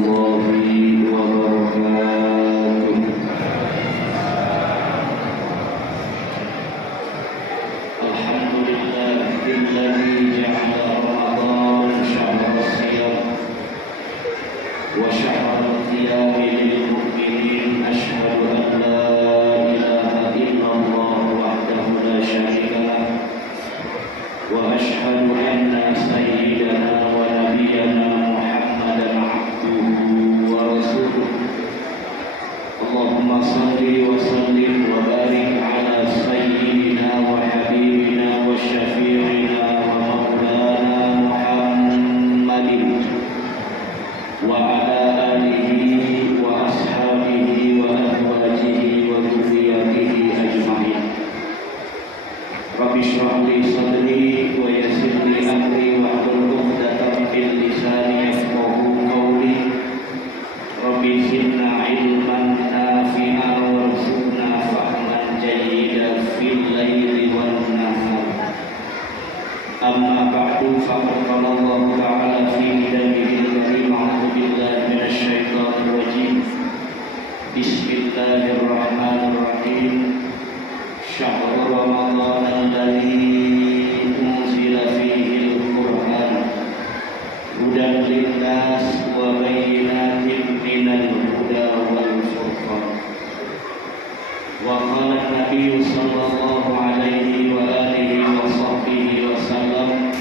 warahmatullahi wabarakatuh. Alhamdulillahilladzi ja'ala Ramadan syahra siyam wa syahra qiyami lil mu'minin. Asyhadu an la ilaha illallah wahdahu la syarika lah wa asyhadu anna sayyidana wa nabiyyana Muhammadan abduhu wa rasuluh. Allahumma salli wa sallim wa barik ala sayyidina wa habibina wa syafi'ina wa maulana Muhammadin wa ala alihi wa ashabihi wa azwajihi wa dzurriyyatihi ajma'in. Rabbi shrah li sadri wa yassir li amri wa hlul 'uqdatam min lisani yafqahu qawli. Rabbi zidna ilman nafi'an warzuqna fahman jayyidan fil laili wan nahar. Amma ba'du, faqad qala Allah ta'ala fi kitabihil karim. A'udzu billahi minasy syaithanir rajim. Bismillahirrahmanirrahim. Syahrul Ramadan alladzi unzila fihil Qur'an hudan linnas wa bayyinatin minal huda wal furqan. Wa qala an-nabiy sallallahu alaihi wa alihi wa sahbihi wa sallam,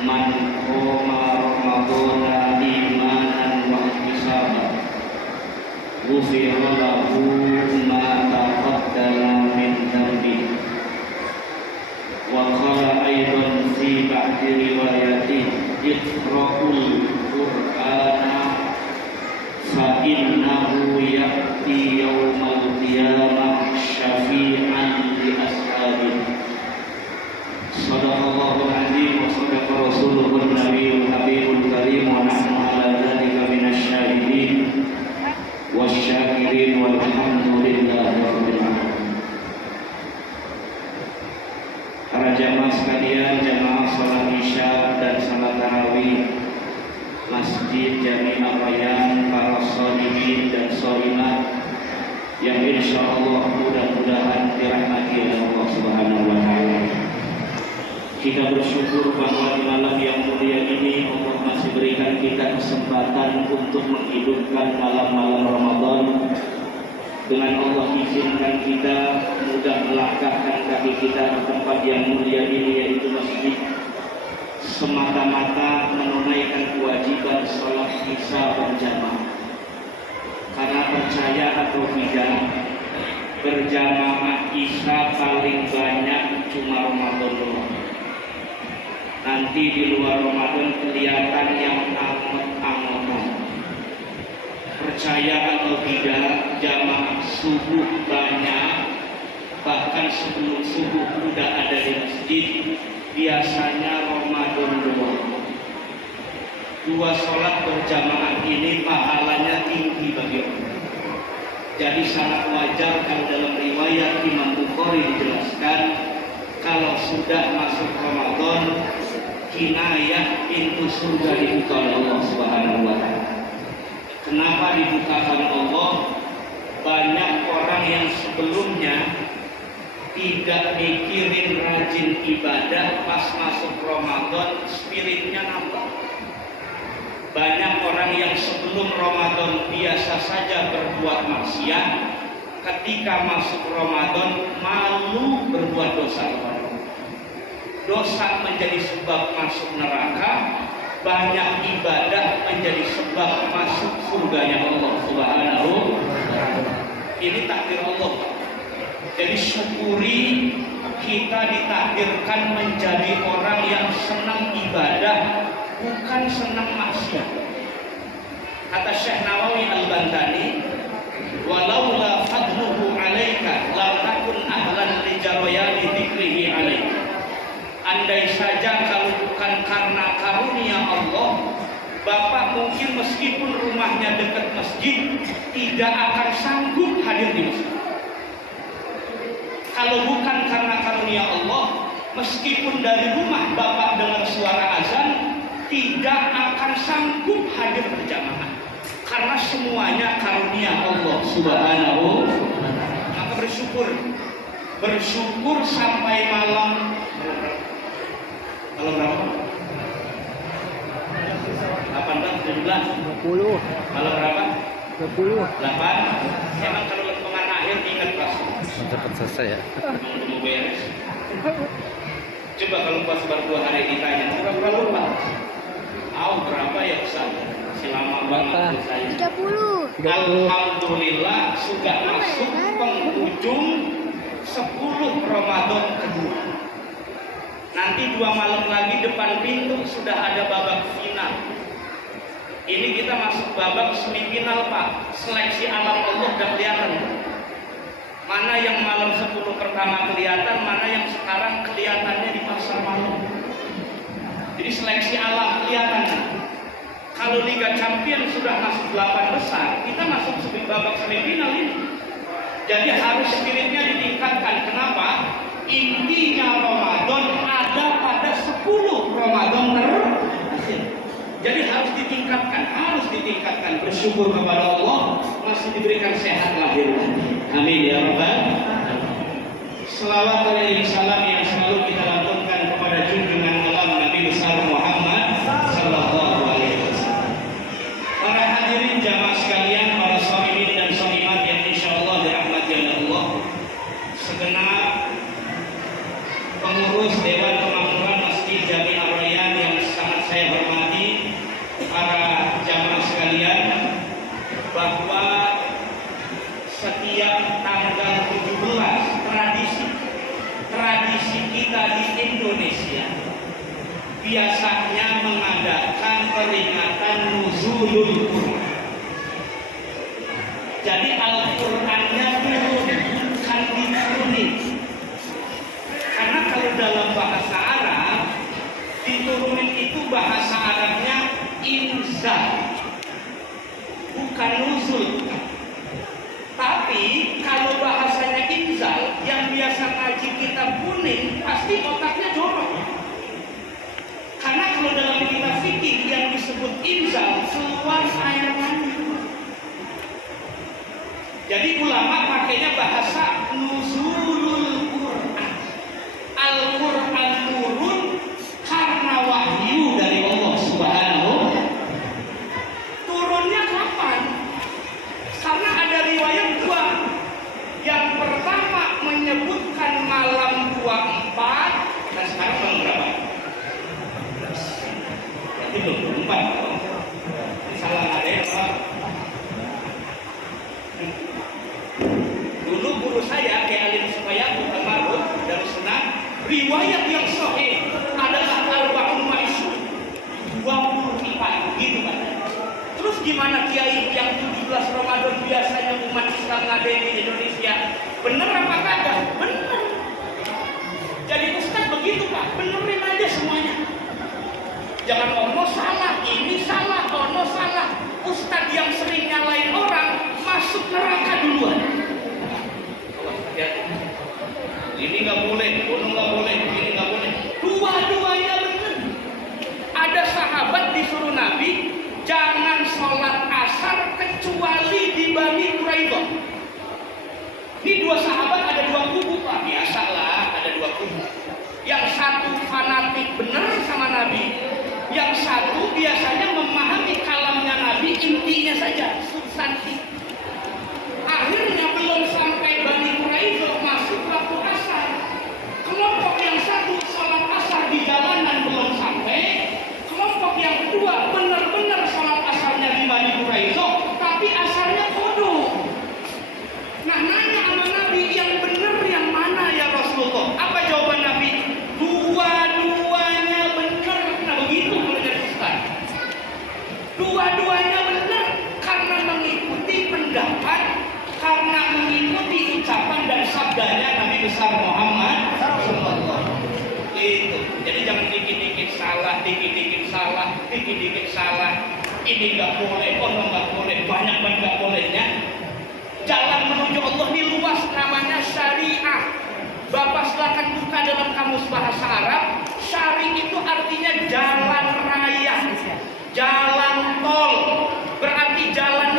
man qama ramadana imanan wa ihtisaban ghufira lahu ma taqaddama min dhanbihi. Wa qala aidan fi ba'di riwayatihi, iqra'ul Qur'ana fa innahu ya'ti yawmal qiyamah syafi'an li ashabihi. Shadaqallahul azim wa shadaqa rasuluhun nabiyyul habibul karim wa nahnu ala dzalika minasy syahidin wasyakirin walhamdulillahi rabbil alamin. Para jamaah sekalian, jamaah salat Isya dan salat tarawih Masjid Jami' Al-Rayyan, para sholihin dan sholimat yang insyaallah mudah-mudahan dirahmati oleh Allah Subhanahu wa taala. Kita bersyukur bahwa di malam yang mulia ini Allah masih berikan kita kesempatan untuk menghidupkan malam-malam Ramadan. Dengan Allah izinkan kita mudah melangkahkan kaki kita ke tempat yang mulia ini, yaitu masjid, semata-mata menunaikan kewajiban sholat Isya berjamaah. Karena percaya atau tidak, berjamaah Isya paling banyak cuma Ramadan doang. Nanti di luar Ramadan kelihatan yang angot-angotan. Percaya atau tidak, jamaah subuh banyak, bahkan sebelum subuh udah ada di masjid. Biasanya Ramadan doang. Dua sholat berjamaah ini pahalanya tinggi bagi orang. Jadi sangat wajar kalau dalam riwayat Imam Bukhari dijelaskan, kalau sudah masuk Ramadan, kinayah pintu surga dibuka oleh Allah Subhanahu wa taala. Kenapa dibukakan Allah? Banyak orang yang sebelumnya tidak mikirin rajin ibadah, pas masuk Ramadan spiritnya nambah. Banyak orang yang sebelum Ramadan biasa saja berbuat maksiat, ketika masuk Ramadan malu berbuat dosa. Dosa menjadi sebab masuk neraka, banyak ibadah menjadi sebab masuk surganya Allah Subhanahu wa taala. Ini takdir Allah. Jadi syukuri kita ditakdirkan menjadi orang yang senang ibadah, bukan senang maksiat. Kata Syekh Nawawi Al-Bantani, walaula fadluhu alaika lam takun ahlan li jarayani dzikrihi alaika. Andai saja kalau bukan karena karunia Allah, Bapak mungkin meskipun rumahnya dekat masjid tidak akan sanggup hadir di masjid. Kalau bukan karena karunia Allah, meskipun dari rumah Bapak dengar suara azan, tidak akan sanggup hadir berjamaah. karena semuanya karunia Allah Subhanahu. Maka bersyukur sampai malam. Kalau berapa? 18, 17, 20. Malam berapa? 20. 8. Emang kalau lempengan akhir ingat pas. Cepat selesai ya. Mau beres. Coba kalau pas baru 2 hari ditanya, berapa lupa? Berapa ya Ustaz? Selama banget saya. 30. Alhamdulillah sudah masuk penghujung 10 Ramadan kedua. Nanti 2 malam lagi depan pintu sudah ada babak final. Ini kita masuk babak semifinal Pak. Seleksi alam Allah udah kelihatan. Mana yang malam 10 pertama kelihatan, mana yang sekarang kelihatannya di pasar malam. Jadi seleksi alam kelihatan. Kalau Liga Champions sudah masuk 8 besar, kita masuk babak semifinal ini. Jadi harus spiritnya ditingkatkan. Kenapa? Intinya Ramadan ada pada 10 Ramadan terakhir. Jadi harus ditingkatkan. Bersyukur kepada Allah masih diberikan sehat lahir. Amin ya rabbal alamin. Selawat dan salam yang selalu kita lantunkan kepada junjungan alam Nabi besar Muhammad sallallahu alaihi wasallam. Para hadirin jamaah sekalian, para sholihin dan sholimat yang insyaallah dirahmati oleh Allah. Segenap pengurus Dewan Kemakmuran Masjid Jami Ar-Rayyan yang sangat saya hormati, para jamaah sekalian, bahwa setiap tanggal 17 tradisi kita di Indonesia biasanya mengadakan peringatan nuzulul Quran. Jadi Al-Qur'annya turun, bukan diturunin. Karena kalau dalam bahasa Arab diturunin itu bahasa Arabnya inzal, bukan nuzul. Tapi kalau bahasanya inzal, yang biasa ngaji kitab kuning pasti otaknya jorok. Karena kalau dalam kitab fikih yang disebut inzal keluar air mani. Jadi ulama pakainya bahasa nuzulul Quran. Al-Quran turun karena wahyu dari Allah Subhanahu. Turunnya kapan? Karena ada riwayat dua. Yang pertama menyebutkan malam 24. Dan sekarang malam berapa? Berarti belum 24. Ini salah ada ya Pak. Dulu guru saya kayak Alim Sumayaku Al-Marhum dari Senang, riwayat yang sahih adalah Arba'un Ma'isyun 24 gitu kan. Terus gimana kiai yang 17 Ramadan biasanya umat Islam ngadain di Indonesia? Bener apa kagak? Bener. Jadi Ustaz begitu Pak, benerin aja semuanya. Jangan ono salah, ini salah, ono salah. Ustaz yang sering nyalain orang masuk neraka duluan. Ini nggak boleh, ono nggak boleh, ini nggak boleh. Dua-duanya bener. Ada sahabat disuruh Nabi jangan sholat asar kecuali di Bani Quraidah. Ini dua sahabat ada dua kubu Pak. Biasalah ada dua kubu. Yang satu fanatik bener sama Nabi, yang satu biasanya memahami kalamnya Nabi intinya saja, substansi. Akhirnya belum sampai Bani Quraidah masuk waktu asar. Kelompok yang satu sholat asar di jalanan belum sampai. Kelompok yang kedua benar-benar sholat asarnya di Bani Quraidah, tapi asarnya kodok. Nah nanya sama Nabi, yang benar yang mana ya Rasulullah? Apa jawaban Nabi? Dua-duanya benar. Nah begitu menurut Ustaz. Dua-duanya benar karena mengikuti pendapat, karena mengikuti ucapan dan sabdanya Nabi besar Muhammad sallallahu. Itu. Jadi jangan dikit-dikit salah, dikit-dikit salah, dikit-dikit salah. Ini nggak boleh, ono nggak boleh, banyak nggak bolehnya. Jalan menuju Allah ini luas, namanya syariah. Bapak silakan buka dalam kamus bahasa Arab. Syari itu artinya jalan raya, jalan tol. Berarti jalan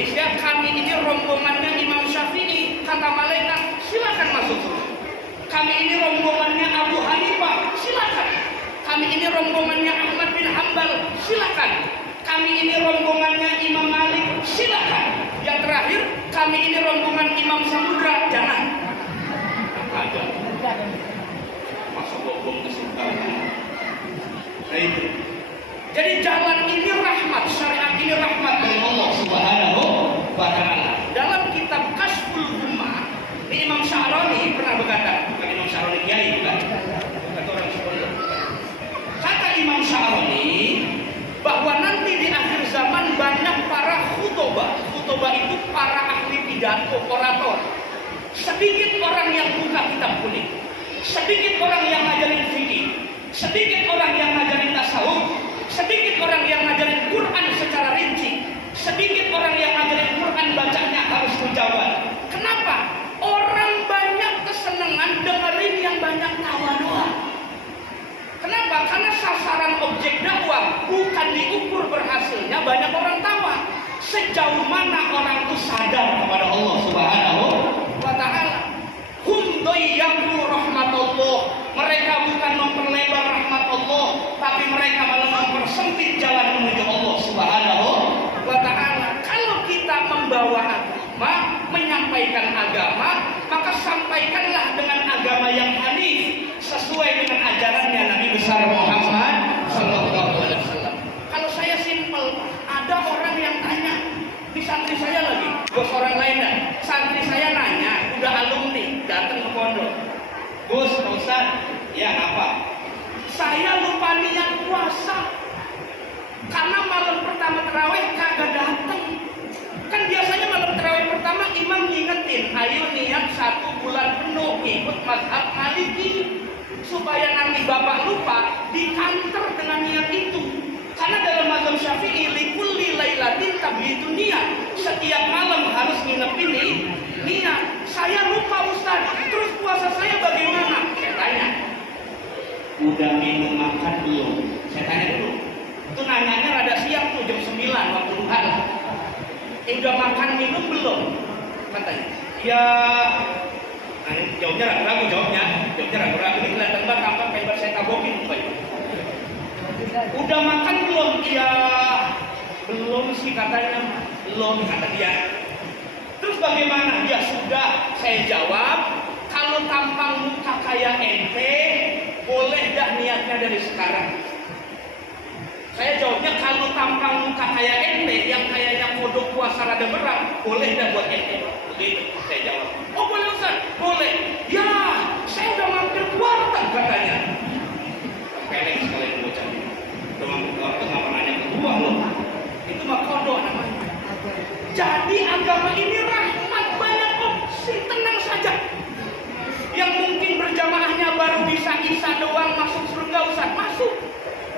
Indonesia, kami ini rombongannya Imam Syafi'i, kata malaikat, silakan masuk surga. Kami ini rombongannya Abu Hanifah, silakan. Kami ini rombongannya Ahmad bin Hanbal, silakan. Kami ini rombongannya Imam Malik, silakan. Yang terakhir, kami ini rombongan Imam Samudra, jangan. Ada. Masa bobong ke surga. Nah itu. Jadi jalan ini rahmat, syariat ini rahmat dari Allah Subhanahu wa Ta'ala. Dalam kitab Kashful Ummah, ini Imam Sya'rani pernah berkata, bukan Imam Sya'rani kiai, bukan? Kata orang sebelum. Kata Imam Sya'rani bahwa nanti di akhir zaman banyak para khutbah. Khutbah itu para ahli pidato, orator. Sedikit orang yang buka kitab kuning, sedikit orang yang ngajarin fikih, sedikit orang yang ngajarin tasawuf, sedikit orang yang ngajarin Quran secara rinci, sedikit orang yang ngajarin Quran bacanya harus menjawab. Kenapa? Orang banyak kesenangan dengerin yang banyak tawa doang. Kenapa? Karena sasaran objek dakwah bukan diukur berhasilnya banyak orang tawa. Sejauh mana orang itu sadar kepada Allah Subhanahu wa Ta'ala. Hum dayyaku rahmatullah. Mereka bukan memperlebar rahmat Allah, tapi mereka malah mempersempit jalan menuju Allah Subhanahu wa Ta'ala. Kalau kita membawa agama, menyampaikan agama, maka sampaikanlah dengan agama yang hanif, sesuai dengan ajarannya Nabi besar Muhammad sallallahu alaihi wasallam. Kalau saya simpel, ada orang yang tanya, di santri saya lagi, bos orang lain dah. Santri saya nanya, udah alumni, datang ke pondok. Gus, Pak Ustaz, ya apa? Saya lupa niat puasa. Karena malam pertama terawih kagak datang. Kan biasanya malam terawih pertama imam ngingetin, ayo niat 1 bulan penuh ikut mazhab Maliki. Supaya nanti bapak lupa, dikantor dengan niat itu. Karena dalam mazhab Syafi'i likulli lailatin tabyitu niat. Setiap malam harus nginep ini niat. Saya lupa Ustaz. Terus puasa saya bagaimana? Saya tanya. Udah minum makan belum? Saya tanya dulu. Itu nanyanya rada siang tuh jam 9 waktu duha. Udah makan minum belum? Katanya. Ya. Nah, jawabnya ragu-ragu jawabnya. Jawabnya ragu-ragu. Ini kelihatan banget tampak kayak saya tabokin Pak. Udah makan belum? Ya belum sih katanya. Belum kata dia. Terus bagaimana? Ya sudah, saya jawab. Kalau tampang muka kayak ente, boleh dah niatnya dari sekarang. Saya jawabnya kalau tampang muka kayak ente, yang kayaknya kodok puasa rada berat, boleh dah buat ente. Begitu saya jawab. Oh boleh Ustaz? Boleh. Ya, saya udah mampir ke warteg katanya. Pelek sekali bocah. Udah mampir ke warteg, ngapa nanya ke gua loh? Itu mah kodok namanya. Jadi agama ini rahmat, banyak opsi, tenang saja. Yang mungkin berjamaahnya baru bisa isya doang masuk surga Ustaz, masuk.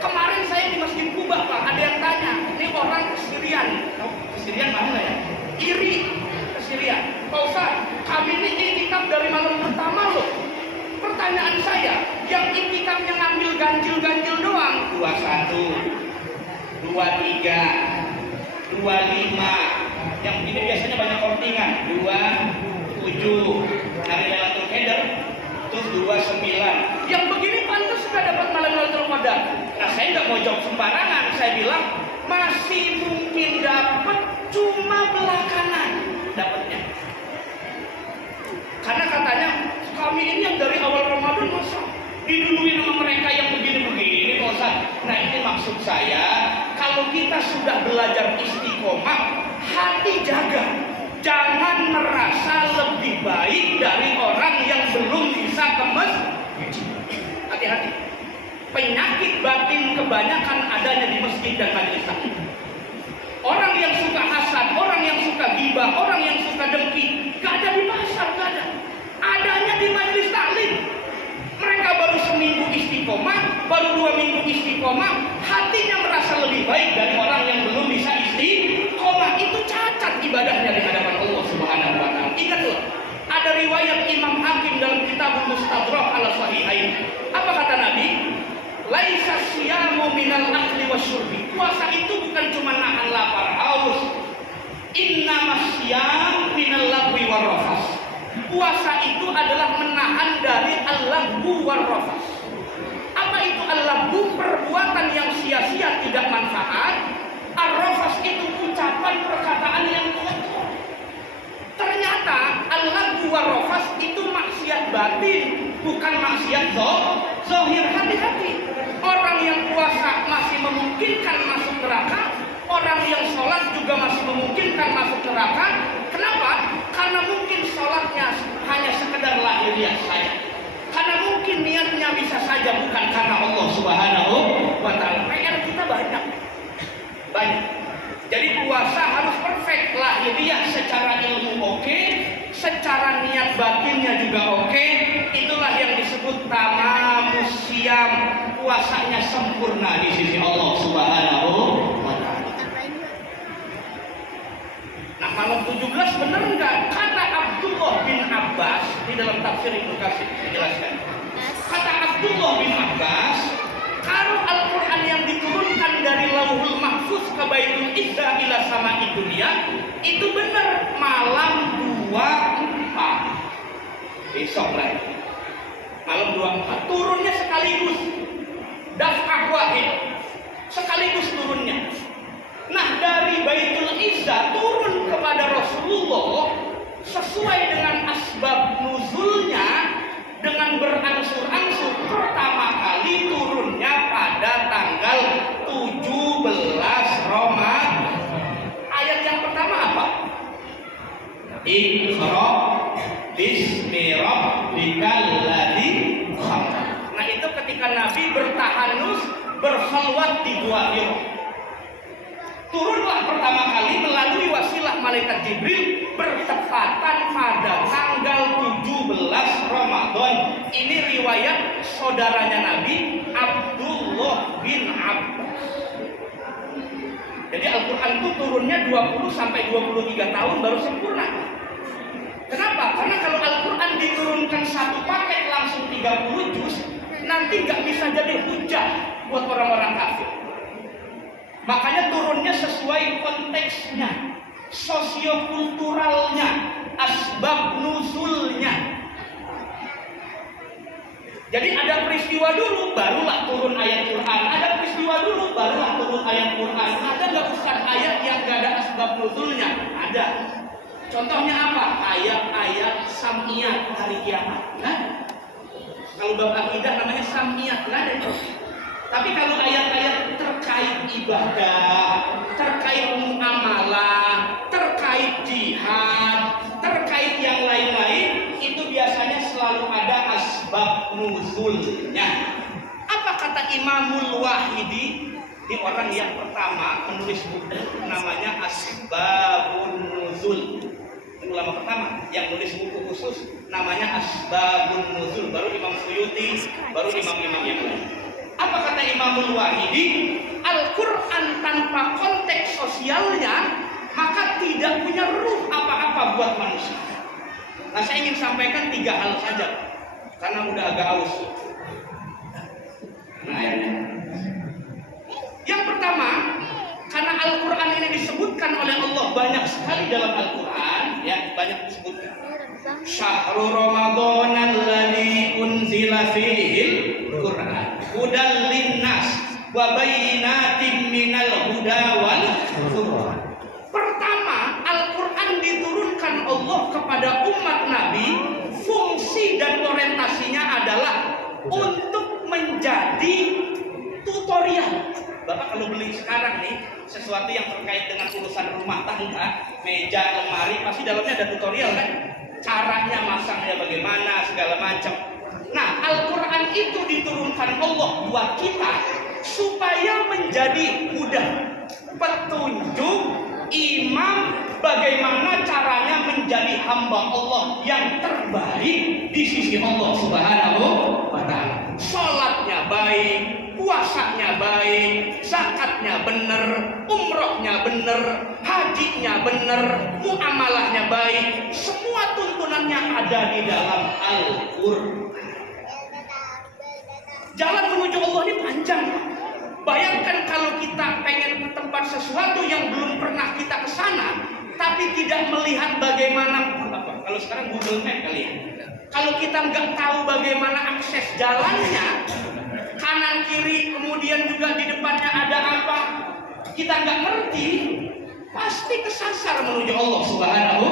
Kemarin saya di Masjid Kuba Pak, ada yang tanya, ini orang Syrian, Syrian mana ya? Iri Syrian. Pak Ustaz, kami ini itikaf dari malam pertama loh. Pertanyaan saya, yang itikafnya ngambil ganjil-ganjil doang, 21, 23, 25. Yang ini biasanya banyak kortingan, 27 hari Lailatul Qadar, terus 29. Yang begini pantas sudah dapat malam Lailatul Qadar. Nah saya nggak mau jawab sembarangan, saya bilang masih mungkin dapat, cuma belakangan dapatnya. Karena katanya kami ini yang dari awal Ramadan masa diduluin sama mereka yang begini-begini Ustaz. Nah ini maksud saya, kalau kita sudah belajar istiqomah, hati jaga, jangan merasa lebih baik dari orang yang belum bisa ke masjid. Hati-hati. Penyakit batin kebanyakan adanya di masjid dan majelis taklim. Orang yang suka hasad, orang yang suka ghibah, orang yang suka dengki, gak ada di pasar, gak ada. Adanya di majelis taklim. Mereka baru seminggu istiqomah, baru 2 minggu istiqomah, hatinya merasa lebih baik dari orang yang belum bisa istiqomah. Itu cacat ibadahnya di hadapan Allah Subhanahu wa Ta'ala. Ingat loh, ada riwayat Imam Hakim dalam kitab Mustadrak ala Sahihain. Apa kata Nabi? Laisa siyamu minal akli wasyurbi. Puasa itu bukan cuma nahan lapar haus. Innamasyam minal lagwi warrafas. Puasa itu adalah menahan dari al-lagwu warrafas. Apa itu al-lagwu? Perbuatan yang sia-sia tidak manfaat. Ar-rafas itu ucapan perkataan yang kotor. Ternyata al-lagwu warrafas itu maksiat batin, bukan maksiat zahir. Hati-hati. Orang yang puasa masih memungkinkan masuk neraka, orang yang sholat juga masih memungkinkan masuk neraka. Kenapa? Karena mungkin sholatnya hanya sekedar lahiriah saja. Karena mungkin niatnya bisa saja bukan karena Allah Subhanahu wa Ta'ala. PR kita banyak. Jadi puasa harus perfect, lahiriah secara ilmu oke, secara niat batinnya juga oke. Itulah yang disebut tamamus siyam, puasanya sempurna di sisi Allah Subhanahu wa Ta'ala. Nah, malam 17 benar nggak? Kata Abdullah bin Abbas di dalam tafsir Ibnu Katsir menjelaskan. Kata Abdullah bin Abbas, kalau Al-Quran yang diturunkan dari Lauhul Mahfuz ke Baitul Izzah ila sama'i dunia itu benar malam 24. Besok lagi malam 24 turunnya sekaligus, daf'ah wahid, sekaligus turunnya. Nah, dari Baitul Izzah turun kepada Rasulullah sesuai dengan asbab nuzulnya, dengan berangsur-angsur. Pertama kali turunnya pada tanggal 17 Ramadan. Ayat yang pertama apa? Iqra bismi rabbikal ladzi khalaq. Nah, itu ketika Nabi bertahanus, berkhalwat di Gua Hira. Turunlah pertama kali melalui wasilah malaikat Jibril bertepatan pada tanggal 17 Ramadan. Ini riwayat saudaranya Nabi, Abdullah bin Abbas. Jadi Al-Quran itu turunnya 20 sampai 23 tahun baru sempurna. Kenapa? Karena kalau Al-Quran diturunkan satu paket langsung 30 juz, nanti nggak bisa jadi hujah buat orang-orang kafir. Makanya turunnya sesuai konteksnya, sosiokulturalnya, asbab nuzulnya. Jadi ada peristiwa dulu, barulah turun ayat Quran. Ada peristiwa dulu, barulah turun ayat Quran. Ada nggak Ustaz ayat yang nggak ada asbab nuzulnya? Ada. Contohnya apa? Ayat-ayat sam'iyah hari kiamat. Nah, kalau bab akidah namanya sam'iyah, nggak ada itu. Tapi kalau ayat-ayat terkait ibadah, terkait muamalah, terkait jihad, terkait yang lain-lain, itu biasanya selalu ada asbab nuzulnya. Apa kata Imamul Wahidi? Di orang yang pertama menulis buku namanya Asbabun Nuzul. Ulama pertama yang nulis buku khusus namanya Asbabun Nuzul. Baru Imam Suyuti, baru imam-imam yang lain. Apa kata Imamul Wahidi? Al-Quran tanpa konteks sosialnya maka tidak punya ruh apa-apa buat manusia. Nah, saya ingin sampaikan 3 hal saja karena udah agak aus. Nah, ayatnya. Yang pertama, karena Al-Quran ini disebutkan oleh Allah banyak sekali dalam Al-Quran, ya banyak disebutkan. Syahrul Ramadan alladzi unzila fihil Qur'an hudal linnas wa bayyinatin minal huda wal furqan. Pertama, Al-Quran diturunkan Allah kepada umat Nabi, fungsi dan orientasinya adalah untuk menjadi tutorial. Bapak kalau beli sekarang nih sesuatu yang terkait dengan urusan rumah tangga, meja, lemari, pasti dalamnya ada tutorial kan? Caranya masangnya bagaimana, segala macam. Nah, Al-Quran itu diturunkan Allah buat kita supaya menjadi mudah, petunjuk, imam, bagaimana caranya menjadi hamba Allah yang terbaik di sisi Allah Subhanahu wa Ta'ala. Sholatnya baik, puasanya baik, zakatnya benar, umrohnya benar, hajinya benar, muamalahnya baik, semua tuntunannya ada di dalam Al-Quran. Jalan menuju Allah ini panjang. Bayangkan kalau kita pengen ke tempat sesuatu yang belum pernah kita ke sana, tapi tidak melihat bagaimana apa? Kalau sekarang Google Map kali ya. Kalau kita nggak tahu bagaimana akses jalannya, kanan kiri, kemudian juga di depannya ada apa, kita nggak ngerti, pasti kesasar menuju Allah Subhanahu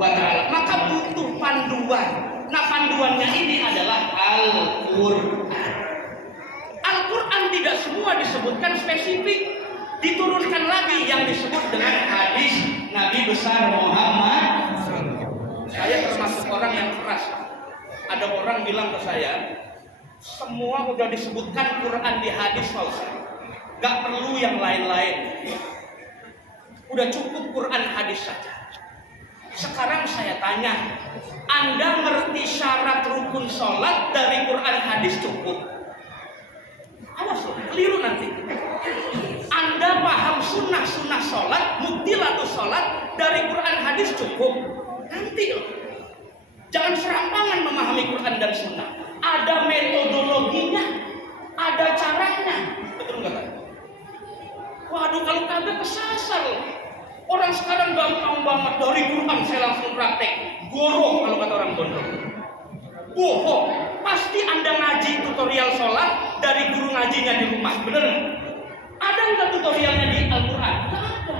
wa Ta'ala. Maka butuh panduan. Nah, panduannya ini adalah Al-Quran. Al-Quran tidak semua disebutkan spesifik, diturunkan lagi yang disebut dengan hadis Nabi besar Muhammad. Saya termasuk orang yang keras. Ada orang bilang ke saya, semua udah disebutkan Quran di hadis, Pak Ustaz. Gak perlu yang lain-lain. Udah cukup Quran hadis saja. Sekarang saya tanya, Anda ngerti syarat rukun sholat dari Quran hadis cukup? Awas loh, keliru nanti. Anda paham sunnah-sunnah sholat, mubtilatus sholat dari Quran hadis cukup? Nanti loh. Jangan serampangan memahami Quran dan sunnah. Ada metodologinya, ada caranya. Betul nggak? Waduh, kalau kagak kesasar loh. Orang sekarang gampang banget, dari Quran saya langsung praktek. Goroh kalau kata orang gondrong. Bohong. Pasti Anda ngaji tutorial sholat dari guru ngajinya di rumah, bener nggak? Ada nggak tutorialnya di Al-Quran? Nggak ada.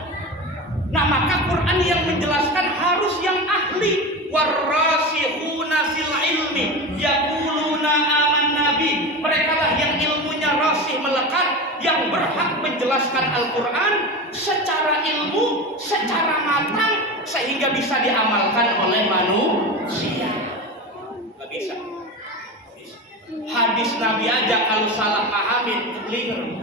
Nah, maka Quran yang menjelaskan harus yang ahli. Warrasihuna fil ilmi yaquluna amanna bi. Mereka lah yang ilmunya rasih melekat, yang berhak menjelaskan Al-Quran secara ilmu, secara matang, sehingga bisa diamalkan oleh manusia. Gak bisa. Hadis Nabi aja kalau salah pahamin keliru,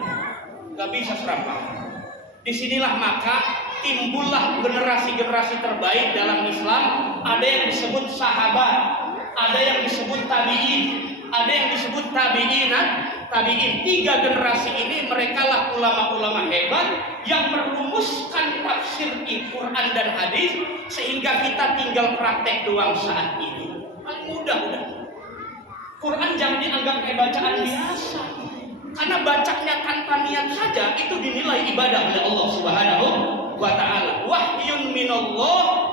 gak bisa serampangan. Disinilah maka timbullah generasi-generasi terbaik dalam Islam. Ada yang disebut sahabat, ada yang disebut tabi'in, ada yang disebut tabi'in. 3 generasi ini merekalah ulama-ulama hebat yang merumuskan tafsir Quran dan hadis sehingga kita tinggal praktek doang saat ini. Paling mudah udah. Quran jangan dianggap kayak bacaan biasa. Karena bacanya tanpa niat saja itu dinilai ibadah oleh Allah Subhanahu wa Ta'ala. Wahyun minallah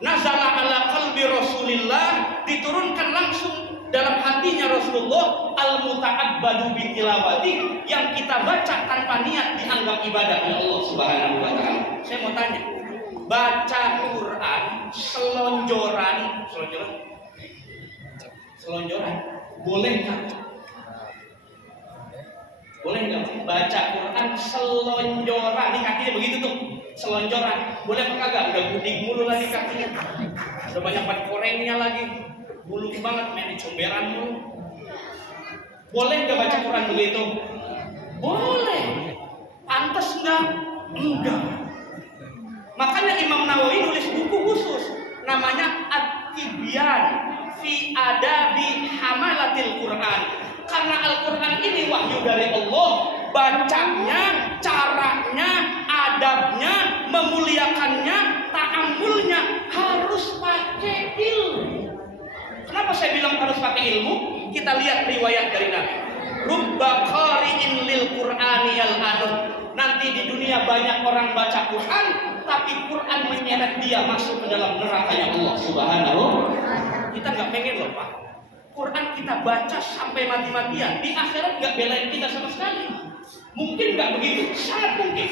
nazala ala qalbi Rasulillah, diturunkan langsung dalam hatinya Rasulullah, al-muta'abbadu bitilawati, yang kita baca tanpa niat dianggap ibadah oleh Allah Subhanahu wa Ta'ala. Saya mau tanya, baca Quran selonjoran boleh nggak? Boleh nggak baca Quran selonjoran? Nih kakinya begitu tuh, selonjoran. Boleh apa kagak? Udah putih mulu lagi kakinya, udah banyak banget korengnya lagi, bulu banget, main comberan mulu. Boleh nggak baca Quran begitu? Boleh. Pantas nggak? Enggak. Makanya Imam Nawawi nulis buku khusus, namanya At-Tibyan fi Adabi Hamalatil Quran. Karena Al-Quran ini wahyu dari Allah, bacanya, caranya, adabnya, memuliakannya, ta'amulnya harus pakai ilmu. Kenapa saya bilang harus pakai ilmu? Kita lihat riwayat dari Nabi. Rubba qari'in lil Qur'ani yal'anu. Nanti di dunia banyak orang baca Quran, tapi Quran menyeret dia masuk ke dalam nerakanya Allah Subhanahu. Kita nggak pengen loh Pak. Quran kita baca sampai mati-matian, di akhirat nggak belain kita sama sekali. Mungkin nggak begitu? Sangat mungkin.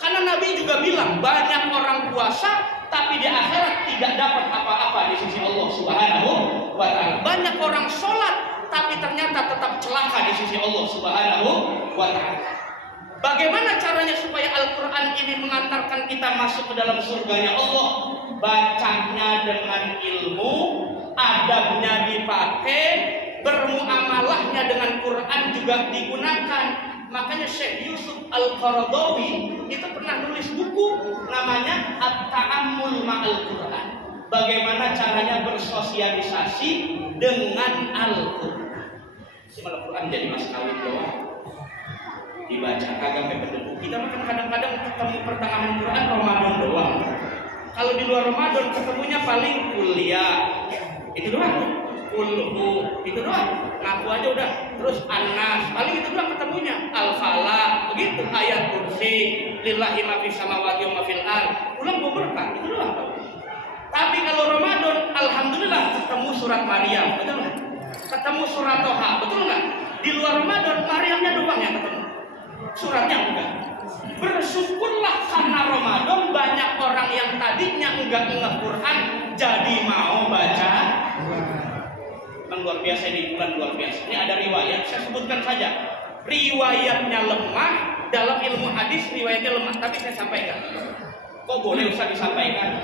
Karena Nabi juga bilang banyak orang puasa, tapi di akhirat tidak dapat apa-apa di sisi Allah Subhanahu wa Ta'ala. Banyak orang sholat, tapi ternyata tetap celaka di sisi Allah Subhanahu wa Ta'ala. Bagaimana caranya supaya Al-Quran ini mengantarkan kita masuk ke dalam surganya Allah? Bacanya dengan ilmu, adabnya dipakai, bermuamalahnya dengan Quran juga digunakan. Makanya Syekh Yusuf Al-Qaradawi itu pernah nulis buku namanya At-Ta'ammul Ma'al Quran. Bagaimana caranya bersosialisasi dengan Al-Quran. Cuma Al-Quran jadi mas kawin doang, dibaca kagak pepedebu. Kita kan kadang-kadang ketemu pertengahan Quran Ramadan doang. Kalau di luar Ramadan ketemunya paling kuliah. Itu doang. kulhu, itu doang, ngaku aja udah. Terus An-Nas, paling itu doang ketemunya. Al-Falaq, begitu. Ayat kursi, lillahi ma fis samawati wa ma fil ardh. Pulang bawa berkah, itu doang. Tapi kalau Ramadan, alhamdulillah ketemu surat Maryam, betul nggak? Ketemu surat Toha, betul nggak? Di luar Ramadan, Maryamnya doang yang ketemu, suratnya enggak. Bersyukurlah karena Ramadan banyak orang yang tadinya enggak ingat Quran jadi mau baca. Luar biasa, ini bulan luar biasa. Ini ada riwayat, saya sebutkan saja. Riwayatnya lemah, dalam ilmu hadis riwayatnya lemah, tapi saya sampaikan. Kok boleh usah disampaikan?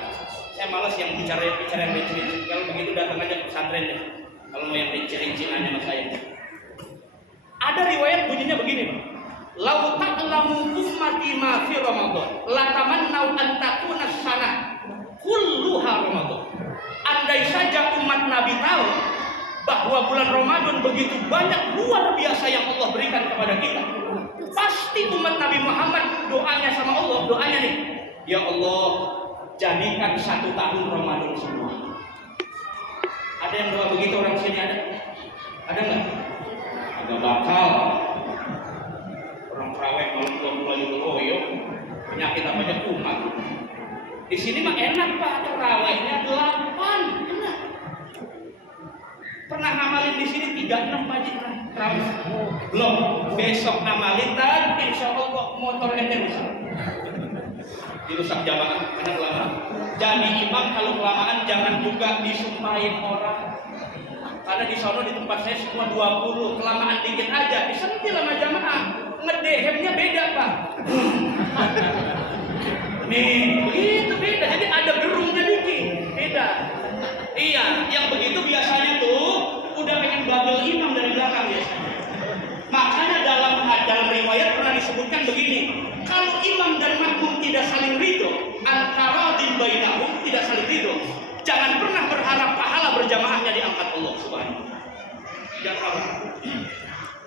Saya malas yang bicara yang rinci. Kalau begitu datang aja ke pesantren deh. Kalau mau yang rinci nanya sama saya. Ada riwayat bunyinya begini, Pak. Lau ta'lamu ummati ma fi Ramadan, la tamannau an takuna sanah kulluha Ramadan. Andai saja umat Nabi tahu bahwa bulan Ramadan begitu banyak luar biasa yang Allah berikan kepada kita, pasti umat Nabi Muhammad doanya sama Allah, doanya nih, ya Allah, jadikan 1 tahun Ramadan semua. Ada yang doa begitu orang sini ada? Ada nggak? Agak bakal. Orang terawih malam 20 loyo, penyakit apa aja kumat. Di sini mah enak Pak, terawihnya 8, enak. Pernah ngamalin di sini 36 Pak terawih. Belum, besok ngamalin dan insya Allah motor ente rusak. Dirusak jamaah karena kelamaan. Jadi imam kalau kelamaan jangan juga disumpahin orang. Karena di sono di tempat saya semua 20, kelamaan dikit aja disentil sama jamaah. Ngedehemnya beda Pak. Nih, begitu beda. Jadi ada gerungnya dikit, beda. Iya, yang begitu biasanya tuh udah pengen babel imam dari belakang biasanya. Makanya dalam riwayat pernah disebutkan begini, kalau imam dan makmum tidak saling ridho, antara bainahum tidak saling ridho, jangan pernah berharap pahala berjamaahnya diangkat Allah Subhanahu. Jangan harap.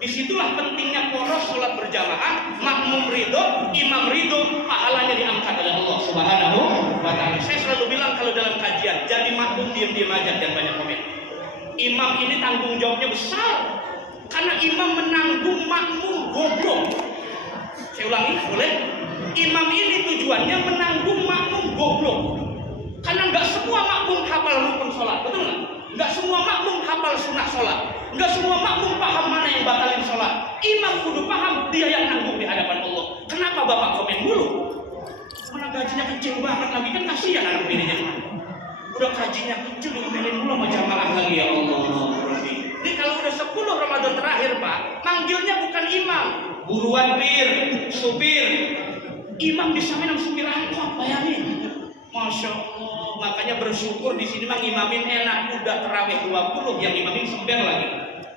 Disitulah pentingnya poros sholat berjamaah, makmum ridho, imam ridho, pahalanya diangkat oleh Allah Subhanahu wa ta'ala. Saya selalu bilang kalau dalam kajian, jadi makmum diam-diam aja dan banyak komen. Imam ini tanggung jawabnya besar, karena imam menanggung makmum goblok. Saya ulangi, boleh? Imam ini tujuannya menanggung makmum goblok, karena nggak semua makmum hafal rukun sholat, betul nggak? Nggak semua makmum hafal sunnah sholat, nggak semua makmum paham mana yang batalin sholat. Imam kudu paham, dia yang nanggung di hadapan Allah. Kenapa bapak komen mulu? Mana gajinya kecil banget lagi, kan kasihan anak bininya. Udah gajinya kecil diomelin mulu sama jamaah lagi, ya Allah. Ini kalau udah 10 Ramadan terakhir Pak, manggilnya bukan imam, buruan bir, supir. Imam bisa minum supir angkot, bayangin. Masya Allah, makanya bersyukur di sini mah ngimamin enak, udah terawih 20 yang ngimamin sember lagi.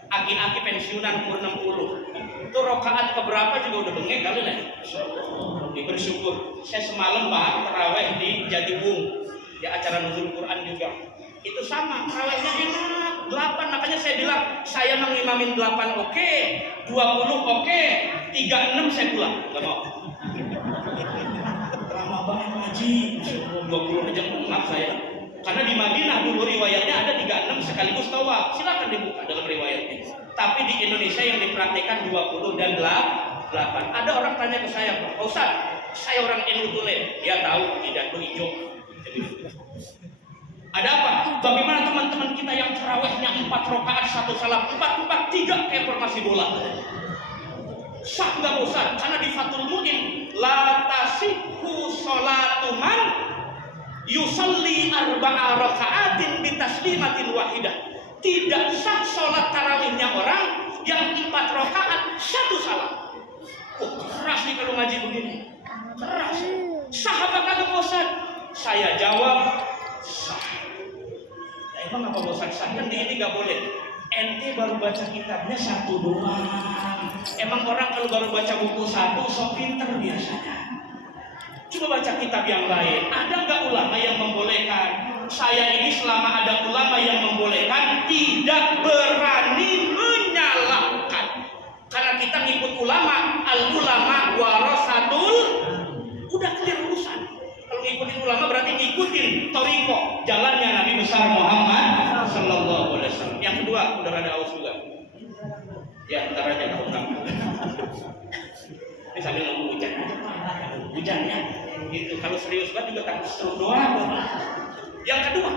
Aki-aki pensiunan umur 60. Itu rokaat keberapa juga udah bengek kali lah. Bersyukur. Saya semalam Pak terawih di Jatibung, di acara nuzul Quran juga. Itu sama, terawihnya enak. 8, makanya saya bilang saya mengimamin 8 oke, 20 oke, 36 saya pulang, nggak mau. Lama banget Haji, 20 aja enggak saya. Karena di Madinah dulu riwayatnya ada 36 sekaligus tawaf. Silakan dibuka dalam riwayatnya. Tapi di Indonesia yang dipraktikkan 20 dan 8. Ada orang tanya ke saya, Pak Ustaz, saya orang NU Tulen. Dia tahu tidak tuh hijau. Ada apa? Bagaimana teman-teman kita yang tarawihnya 4 rakaat 1 salam, 4-4-3 kayak formasi bola? Sah nggak Ustaz? Karena di Fathul Mu'in la tasihhu sholatu man yusalli 4 raka'atin bi taslimatin wahidah. Tidak sah sholat tarawihnya orang yang 4 rakaat 1 salam. Keras nih kalau ngaji begini. Keras. Sah apa kagak Ustaz? Saya jawab sah. Ya, emang apa Ustaz? Sah kan di ini nggak boleh. Ente baru baca kitabnya 1 doang. Emang orang kalau baru baca buku 1 sok pinter biasanya. Coba baca kitab yang lain. Ada nggak ulama yang membolehkan? Saya ini selama ada ulama yang membolehkan tidak berani menyalahkan. Karena kita ngikut ulama, al ulama warasatul. Udah clear urusan. Kalau ngikutin ulama berarti ngikutin thariqah, jalannya Nabi besar Muhammad sallallahu alaihi wasallam. Yang udah rada haus juga. Ya, ntar aja nggak usah. Ini sambil nunggu hujan aja, hujannya. Gitu. Kalau serius banget juga takut stroke doang. Yang kedua,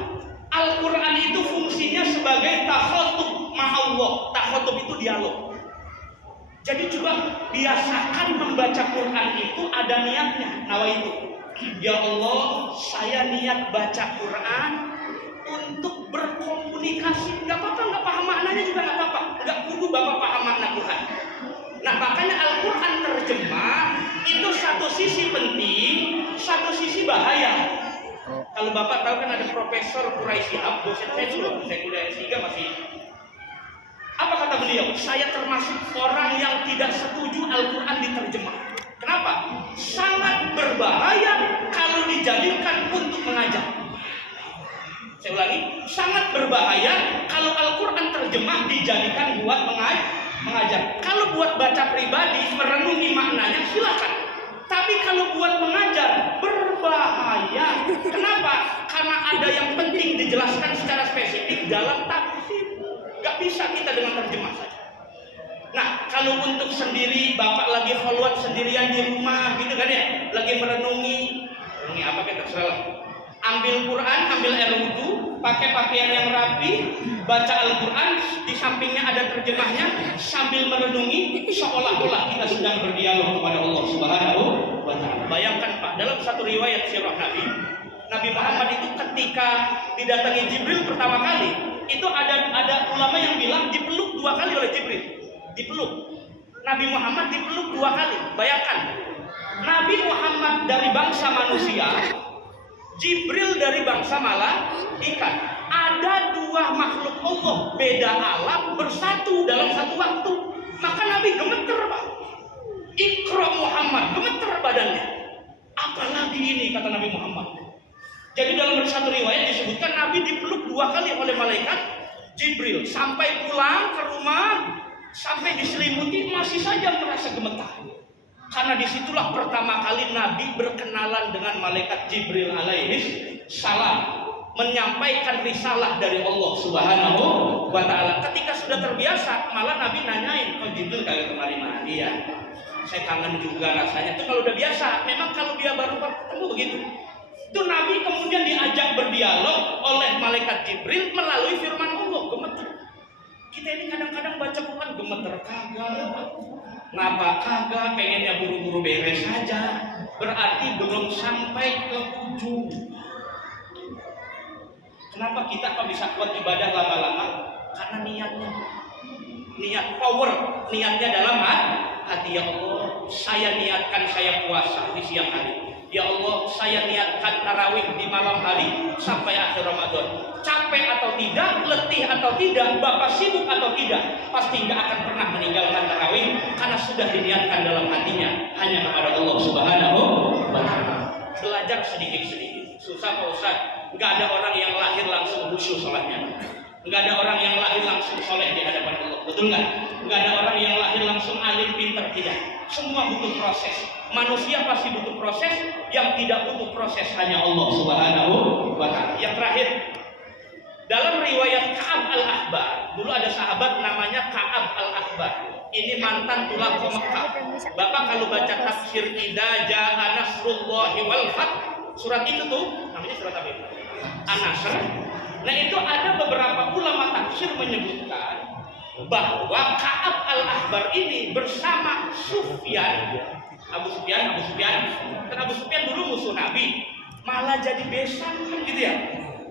Al-Quran itu fungsinya sebagai takhotub ma'allah. Takhotub itu dialog. Jadi coba biasakan membaca Quran itu ada niatnya. Nawaitu, ya Allah, saya niat baca Quran untuk berkomunikasi. Gak apa-apa, gak paham maknanya juga gak apa-apa. Gak kudu Bapak paham makna Quran. Nah makanya Al-Quran terjemah itu satu sisi penting, satu sisi bahaya. Kalau Bapak tahu kan ada Profesor Quraisy Shihab, dosen saya dulu, saya kuliah S3 masih. Apa kata beliau? Saya termasuk orang yang tidak setuju Al-Quran diterjemah. Kenapa? Sangat berbahaya kalau dijadikan untuk mengajar. Saya ulangi, sangat berbahaya kalau Al-Quran terjemah dijadikan buat mengajar. Kalau buat baca pribadi, merenungi maknanya, silakan. Tapi kalau buat mengajar, berbahaya. Kenapa? Karena ada yang penting dijelaskan secara spesifik dalam tafsir. Gak bisa kita dengan terjemah saja. Nah, kalau untuk sendiri, Bapak lagi khalwat sendirian di rumah, gitu kan ya, lagi merenungi apa kita terserah. Ambil Quran, ambil air wudu, pakai pakaian yang rapi, baca Al-Quran, di sampingnya ada terjemahnya, sambil merenungi, seolah-olah kita sedang berdialog kepada Allah Subhanahu wa Ta'ala. Bayangkan Pak, dalam satu riwayat sirah Nabi Muhammad itu ketika didatangi Jibril pertama kali, itu ada ulama yang bilang dipeluk 2 kali oleh Jibril. Dipeluk. Nabi Muhammad dipeluk 2 kali. Bayangkan, Nabi Muhammad dari bangsa manusia, Jibril dari bangsa malaikat. Ada 2 makhluk Allah beda alam bersatu dalam satu waktu. Maka Nabi gemeter Pak. Iqra Muhammad, gemeter badannya. Apalagi ini kata Nabi Muhammad. Jadi dalam satu riwayat disebutkan Nabi dipeluk 2 kali oleh malaikat Jibril. Sampai pulang ke rumah, sampai diselimuti masih saja merasa gemetar. Karena disitulah pertama kali Nabi berkenalan dengan malaikat Jibril alaihi salam, menyampaikan risalah dari Allah Subhanahu wa Ta'ala. Ketika sudah terbiasa, malah Nabi nanyain, "Oh Jibril kagak kemari mandi ya? Saya kangen juga rasanya." Itu kalau udah biasa. Memang kalau dia baru ketemu begitu. Itu Nabi kemudian diajak berdialog oleh malaikat Jibril melalui firman Allah. Gemeter. Kita ini kadang-kadang baca Quran gemeter kagak. Ngapa kagak, pengennya buru-buru beres saja. Berarti belum sampai ke ujung. Kenapa kita kok bisa kuat ibadah lama-lama? Karena niatnya. Niat power, niatnya dalam hati. Ya Allah, saya niatkan saya puasa di siang hari. Ya Allah, saya niatkan tarawih di malam hari sampai akhir Ramadan. Capek atau tidak, letih atau tidak, Bapak sibuk atau tidak, pasti nggak akan pernah meninggalkan tarawih karena sudah diniatkan dalam hatinya hanya kepada Allah Subhanahu wa Ta'ala. Belajar sedikit-sedikit. Susah Pak Ustaz. Nggak ada orang yang lahir langsung khusyuk sholatnya. Nggak ada orang yang lahir langsung soleh di hadapan Allah. Betul nggak? Nggak ada orang yang lahir langsung alim, pintar, tidak. Semua butuh proses. Manusia pasti butuh proses. Yang tidak butuh proses hanya Allah Subhanahu wa Ta'ala. Yang terakhir, dalam riwayat Ka'ab al-Ahbar, dulu ada sahabat namanya Ka'ab al-Ahbar. Ini mantan tulang Mekah. Bapak kalau baca tafsir Idza Jaa Nasrullahi wal Fath, surat itu tuh namanya surat apa? An-Nasr. Nah itu ada beberapa ulama tafsir menyebutkan bahwa Ka'ab al-Ahbar ini bersama Abu Sufyan, kan Abu Sufyan dulu musuh Nabi, malah jadi besan kan gitu ya,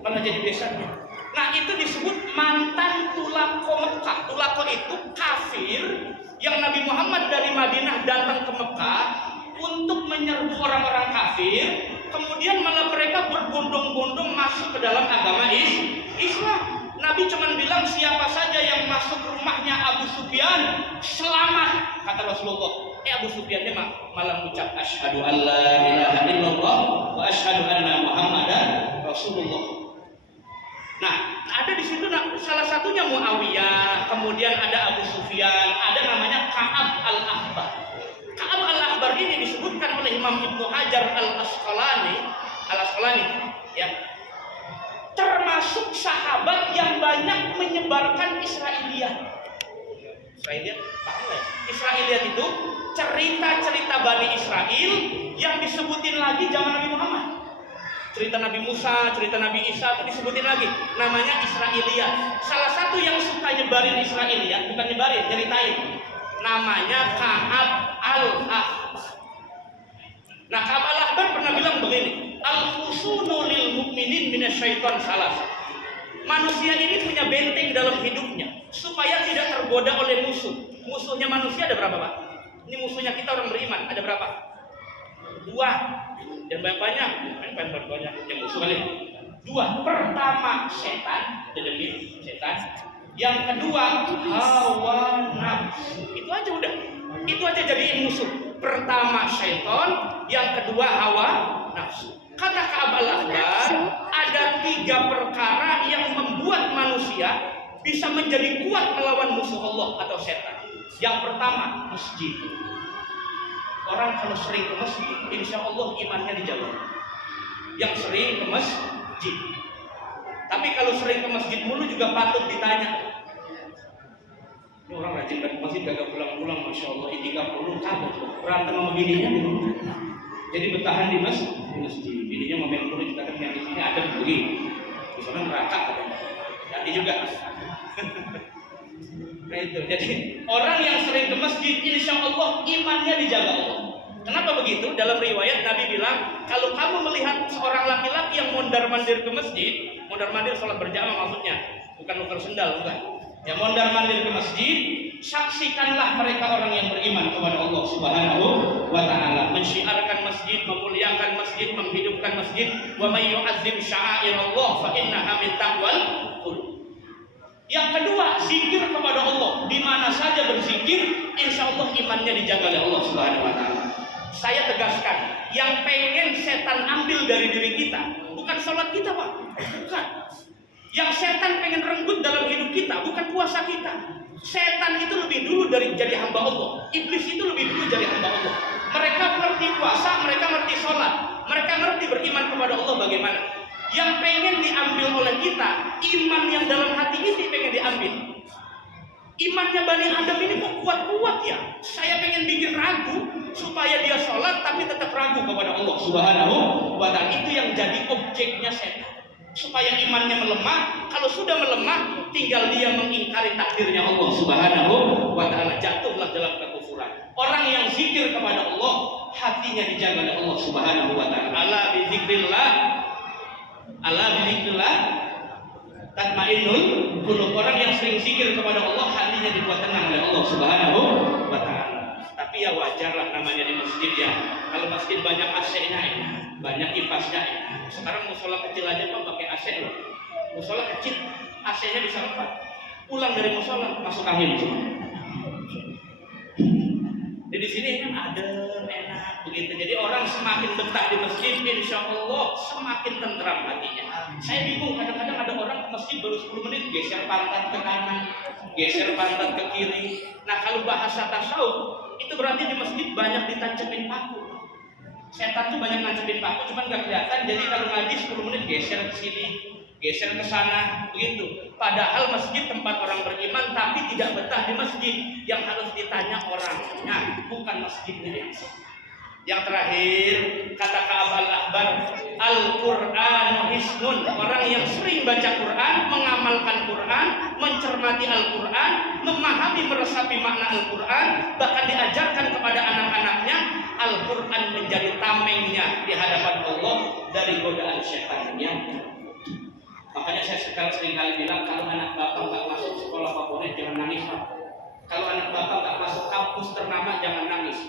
malah jadi besannya. Nah itu disebut mantan tulako Mekah. Tulako itu kafir yang Nabi Muhammad dari Madinah datang ke Mekah untuk menyerbu orang-orang kafir, kemudian malah mereka berbondong-bondong masuk ke dalam agama Islam. Nabi cuma bilang siapa saja yang masuk rumahnya Abu Sufyan selamat, kata Rasulullah. Abu Sufyannya malah mengucap asyhadu an la ilaha illallah wa asyhadu anna Muhammadan Rasulullah. Nah, ada di situ salah satunya Muawiyah, kemudian ada Abu Sufyan, ada namanya Ka'ab al-Ahbar. Ka'ab al-Ahbar ini disebutkan oleh Imam Ibnu Hajar al-Asqalani, ya. Termasuk termasuk sahabat yang banyak menyebarkan Israiliyat. Israiliyat, paham nggak? Israiliyat itu cerita-cerita Bani Israel yang disebutin lagi zaman Nabi Muhammad. Cerita Nabi Musa, cerita Nabi Isa itu disebutin lagi. Namanya Israiliyat. Salah satu yang suka nyebarin Israiliyat, bukan nyebarin, ceritain. Namanya Ka'ab al-Ahbar. Nah, Ka'ab al-Ahbar pernah bilang begini, al-husunu lil mu'minin minasyaiton salas. Manusia ini punya benteng dalam hidupnya supaya tidak tergoda oleh musuh. Musuhnya manusia ada berapa, Pak? Ini musuhnya kita orang beriman, ada berapa? 2. Dan banyak yang musuh kali. 2. Pertama setan, dedemit setan. Yang kedua hawa nafsu. Itu aja udah. Itu aja jadiin musuh. Pertama setan, yang kedua hawa nafsu. Kata Ka'ab al-Ahbar, ada 3 perkara yang membuat manusia bisa menjadi kuat melawan musuh Allah atau setan. Yang pertama, masjid. Orang kalau sering ke masjid, insya Allah imannya dijaga. Yang sering ke masjid. Tapi kalau sering ke masjid mulu juga patut ditanya. Ini orang rajin ke masjid gak pulang-pulang, masya Allah, 30 kagak berantem sama bininya. Jadi bertahan di masjid. Bininya ngomel dulu, kita kan yang di sini ada begini. Di sana neraka katanya. Jadi juga. Nah itu. Jadi orang yang sering ke masjid, insya Allah imannya dijaga Allah. Kenapa begitu? Dalam riwayat Nabi bilang, kalau kamu melihat seorang laki-laki yang mondar-mandir ke masjid, mondar-mandir sholat berjamaah maksudnya, bukan nuker sendal, bukan. Ya mondar-mandir ke masjid, saksikanlah mereka orang yang beriman kepada Allah Subhanahu wa taala, mensyiarkan masjid, memuliakan masjid, menghidupkan masjid. Wa may yu'azzim sya'airallah fa innaha min taqwal qulub. Yang kedua, zikir kepada Allah. Di mana saja berzikir, insya Allah imannya dijaga oleh Allah Subhanahu wa taala. Saya tegaskan, yang pengen setan ambil dari diri kita bukan sholat kita, Pak. Bukan. Yang setan pengen renggut dalam hidup kita bukan puasa kita. Setan itu lebih dulu dari jadi hamba Allah. Iblis itu lebih dulu jadi hamba Allah. Mereka ngerti puasa, mereka ngerti sholat, mereka ngerti beriman kepada Allah bagaimana. Yang pengen diambil oleh kita, iman yang dalam hati ini pengen diambil. Imannya Bani Adam ini kok kuat-kuat ya. Saya pengen bikin ragu supaya dia sholat tapi tetap ragu kepada Allah Subhanahu wa taala. Itu yang jadi objeknya setan. Supaya imannya melemah. Kalau sudah melemah, tinggal dia mengingkari takdirnya Allah Subhanahu wa taala, jatuhlah dalam kekufuran. Orang yang zikir kepada Allah, hatinya dijaga oleh Allah Subhanahu wa taala. Ala bi dzikrillah tatmainnul qulub. Orang yang sering zikir kepada Allah, hatinya dibuat tenang oleh Allah Subhanahu wa taala. Tapi ya wajarlah namanya di masjid ya. Kalau masjid banyak AC-nya enak, banyak kipasnya enak. Sekarang musola kecil aja Pak pakai AC loh. Musola kecil, AC-nya bisa 4. Pulang dari musola masuk angin semua. Jadi di sini kan adem, enak begitu. Jadi orang semakin betah di masjid, insya Allah semakin tentram hatinya. Saya bingung kadang-kadang ada orang ke masjid baru 10 menit geser pantat ke kanan, geser pantat ke kiri. Nah kalau bahasa tasawuf itu berarti di masjid banyak ditancepin paku. Setan tuh banyak nancepin paku, cuman nggak kelihatan. Jadi kalau ngaji 10 menit geser ke sini, geser ke sana, begitu. Padahal masjid tempat orang beriman, tapi tidak betah di masjid. Yang harus ditanya orangnya, bukan masjidnya. Yang terakhir, kata Ka'ab al-Ahbar, Al-Qur'anu hisnun. Orang yang sering baca Quran, mengamalkan Quran, mencermati Al-Quran, memahami meresapi makna Al-Quran, bahkan diajarkan kepada anak-anaknya, Al-Quran menjadi tamengnya di hadapan Allah dari godaan syaitannya. Makanya saya sekarang sering kali bilang, kalau anak bapak nggak masuk sekolah favorit jangan nangis Pak. Kalau anak bapak nggak masuk kampus ternama jangan nangis.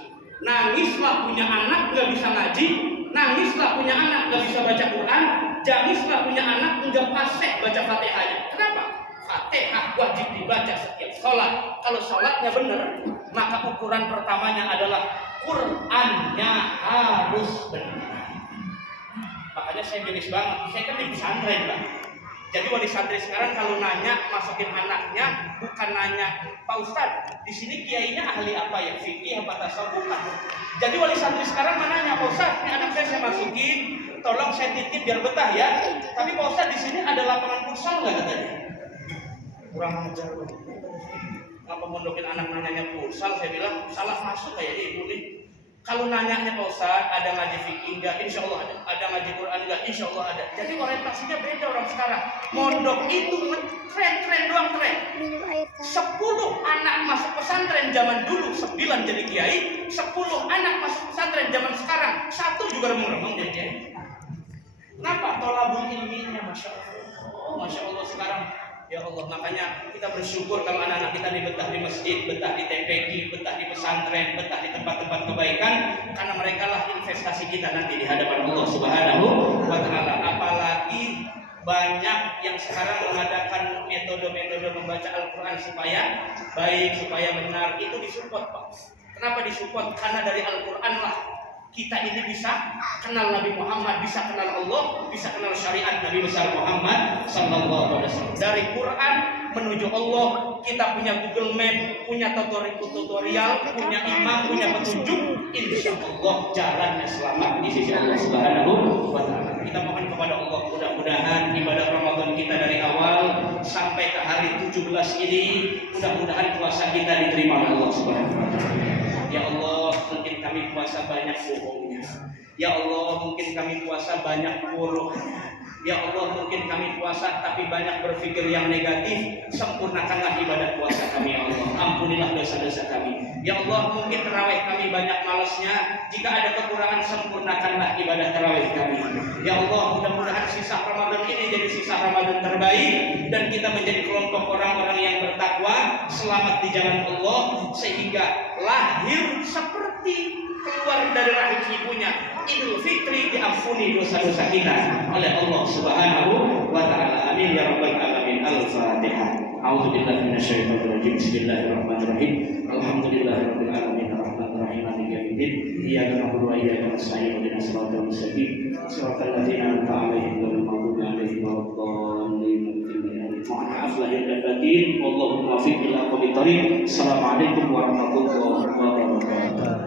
Nangislah punya anak nggak bisa ngaji, nangislah punya anak nggak bisa baca Quran, jangislah punya anak nggak fasih baca Fatihahnya. Kenapa? Fatihah wajib dibaca setiap sholat. Kalau sholatnya benar, maka ukuran pertamanya adalah Qurannya harus benar. Makanya saya gelis banget. Saya kan di pesantren Pak. Jadi wali santri sekarang kalau nanya masukin anaknya, bukan nanya Pak Ustadz, di sini kiainya ahli apa ya? Fikih apa tasawuf? Bukan. Jadi wali santri sekarang menanya, Pak Ustadz, ini anak saya masukin, tolong saya titip biar betah ya. Tapi Pak Ustadz di sini ada lapangan futsal nggak katanya? Kurang ajar loh. Ngapa mondokin anak nanyanya futsal? Saya bilang salah masuk kayak ibu nih. Kalau nanyanya Pak Ustaz, ada ngaji fikih enggak? Insya Allah ada. Ada ngaji Quran enggak? Insya Allah ada. Jadi orientasinya beda orang sekarang. Mondok itu tren doang tren. 10 anak masuk pesantren zaman dulu, 9 jadi kiai. 10 anak masuk pesantren zaman sekarang, 1 juga remeng-remeng jadi kiai. Kenapa? Tolabul ilminya, Masya Allah. Oh, Masya Allah sekarang. Ya Allah, makanya kita bersyukur kalau anak-anak kita dibetah di masjid, betah di TPQ, betah di pesantren, betah di tempat-tempat kebaikan, karena mereka lah investasi kita nanti di hadapan Allah Subhanahu wa Ta'ala. Apalagi banyak yang sekarang mengadakan metode-metode membaca Al-Quran supaya baik, supaya benar, itu disupport Pak. Kenapa disupport? Karena dari Al-Quran lah kita ini bisa kenal Nabi Muhammad, bisa kenal Allah, bisa kenal syariat Nabi besar Muhammad sallallahu alaihi wasallam. Dari Quran menuju Allah, kita punya Google Map, punya tutorial, punya imam, punya petunjuk. Insyaallah jalannya selamat di sisi Allah Subhanahu wa Ta'ala. Kita mohon kepada Allah mudah-mudahan ibadah Ramadan kita dari awal sampai ke hari 17 ini, mudah-mudahan puasa kita diterima oleh Allah Subhanahu wa Ta'ala. Ya Allah, mungkin kami puasa banyak bohongnya. Ya Allah, mungkin kami puasa banyak buruknya. Ya Allah, mungkin kami puasa tapi banyak berpikir yang negatif. Sempurnakanlah ibadah puasa kami ya Allah. Ampunilah dosa-dosa kami. Ya Allah, mungkin tarawih kami banyak malasnya. Jika ada kekurangan, sempurnakanlah ibadah tarawih kami. Ya Allah, mudah-mudahan sisa Ramadan ini jadi sisa Ramadan terbaik dan kita menjadi kelompok orang-orang yang bertakwa, selamat di jalan Allah, sehingga lahir seperti keluar dari rahim ibunya. Idul Fitri diampuni dosa-dosa kita oleh Allah Subhanahu wa Ta'ala. Amin ya rabbal alamin. Al-Fatihah. A'udzubillahi minasyaitonir rajim. Bismillahirrahmanirrahim. Alhamdulillahirabbil alamin arrahmanir rahim maliki yaumiddin. Iyyaka na'budu wa iyyaka nasta'in. Ihdinas siratal mustaqim. Siratal ladzina an'amta 'alaihim ghairil maghdubi 'alaihim waladdallin. Maaf lahir dan batin. Allahumma fiq ila aqwamit thariq. Assalamualaikum warahmatullahi wabarakatuh.